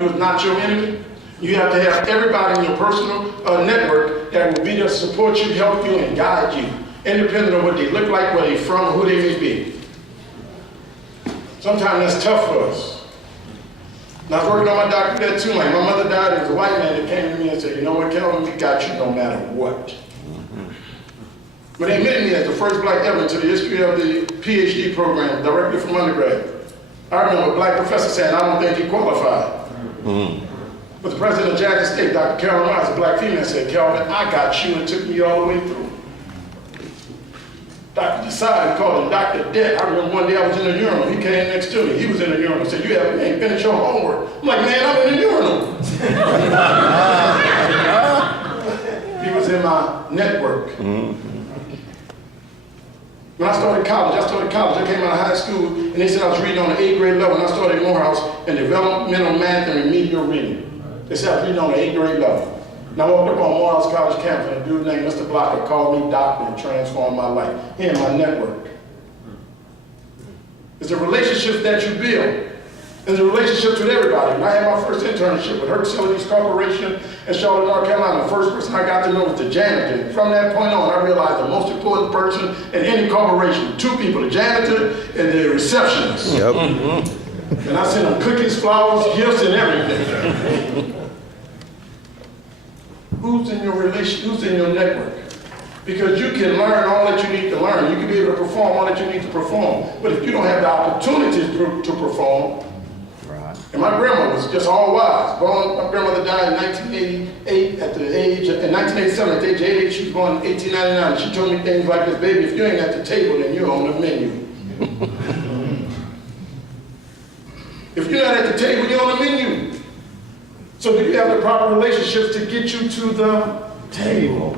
who is not your enemy. You have to have everybody in your personal network that will be there to support you, help you, and guide you, independent of what they look like, where they're from, or who they may be. Sometimes that's tough for us. And I was working on my doctorate too. Like, my mother died, there was a white man that came to me and said, you know what, Kelvin, we got you no matter what. But they admitted me as the first black ever into the history of the PhD program, directly from undergrad. I remember a black professor saying, I don't think he qualified. But the president of Jackson State, Dr. Carolyn Rice, a black female, said, Kelvin, I got you, and took me all the way through. Dr. Desai called him Dr. Debt. I remember one day I was in the urinal. He came next to me. He was in the urinal and said, you ain't finished your homework. I'm like, man, I'm in the urinal. He was in my network. When I started college, I came out of high school, and they said I was reading on the 8th grade level, and I started at Morehouse in developmental math and remedial reading. They said I was reading on the 8th grade level. And I walked up on Morehouse College campus, and a dude named Mr. Blocker called me doctor and transformed my life. He in my network. It's the relationships that you build. It's the relationships with everybody. When I had my first internship with Hercules Corporation in Charlotte, North Carolina, the first person I got to know was the janitor. From that point on, I realized the most important person in any corporation, two people, the janitor and the receptionist. Yep. And I sent them cookies, flowers, gifts, and everything. Who's in your relation? Who's in your network? Because you can learn all that you need to learn. You can be able to perform all that you need to perform. But if you don't have the opportunities to perform, and my grandma was just all wise. My grandmother died in 1988 at the age, in 1987 at the age of 88, she was born in 1899. She told me things like this, baby, if you ain't at the table, then you're on the menu. If you're not at the table, you're on the menu. So do you have the proper relationships to get you to the table?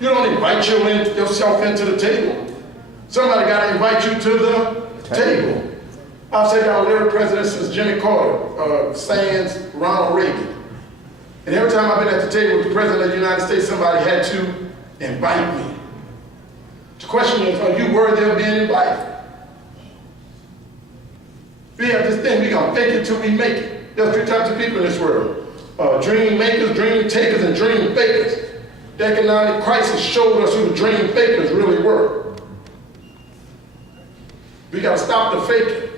You don't invite yourself into the table. Somebody got to invite you to the table. I've sat down with every president since Jimmy Carter, sans Ronald Reagan. And every time I've been at the table with the president of the United States, somebody had to invite me. The question is, are you worthy of being invited? We have this thing, we're going to fake it till we make it. There's three types of people in this world. Dream makers, dream takers, and dream fakers. The economic crisis showed us who the dream fakers really were. We got to stop the faking.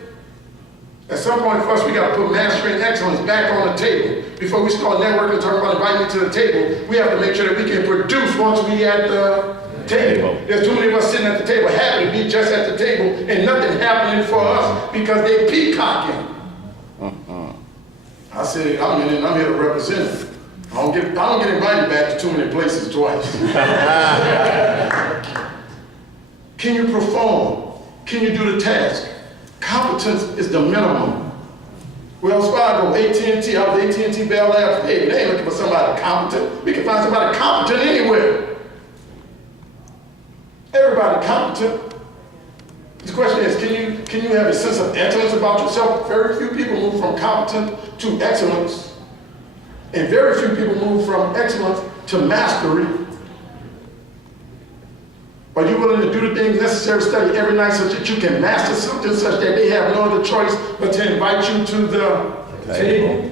At some point for us, we got to put mastery and excellence back on the table. Before we start networking and talking about inviting me to the table, we have to make sure that we can produce once we at the table. There's too many of us sitting at the table, happy to be just at the table, and nothing happening for us because they peacocking. I said, I'm here to represent it. I don't get invited back to too many places twice. Can you perform? Can you do the task? Competence is the minimum. Wells Fargo, AT&T, I was AT&T Bell Labs, hey, they ain't looking for somebody competent. We can find somebody competent anywhere. Everybody competent. The question is, can you have a sense of excellence about yourself? Very few people move from competent to excellence. And very few people move from excellence to mastery. Are you willing to do the things necessary to study every night so that you can master something such that they have no other choice but to invite you to the table?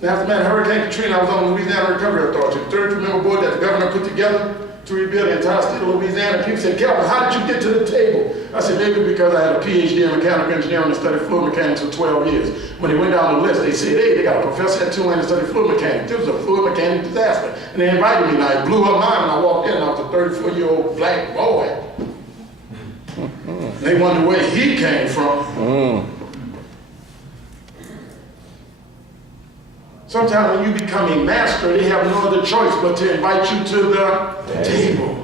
Now, after that Hurricane Katrina, I was on the Louisiana Recovery Authority, the 33 member board that the governor put together to rebuild the entire state of Louisiana. People said, Kelvin, how did you get to the table? I said, maybe because I had a PH.D. in mechanical engineering and studied fluid mechanics for 12 years. When they went down the list, they said, hey, they got a professor at Tulane that studied fluid mechanics. This was a fluid mechanics disaster. And they invited me, and I blew her mind when I walked in, and I was a 34-year-old black boy. They wondered where he came from. Sometimes when you become a master, they have no other choice but to invite you to the table.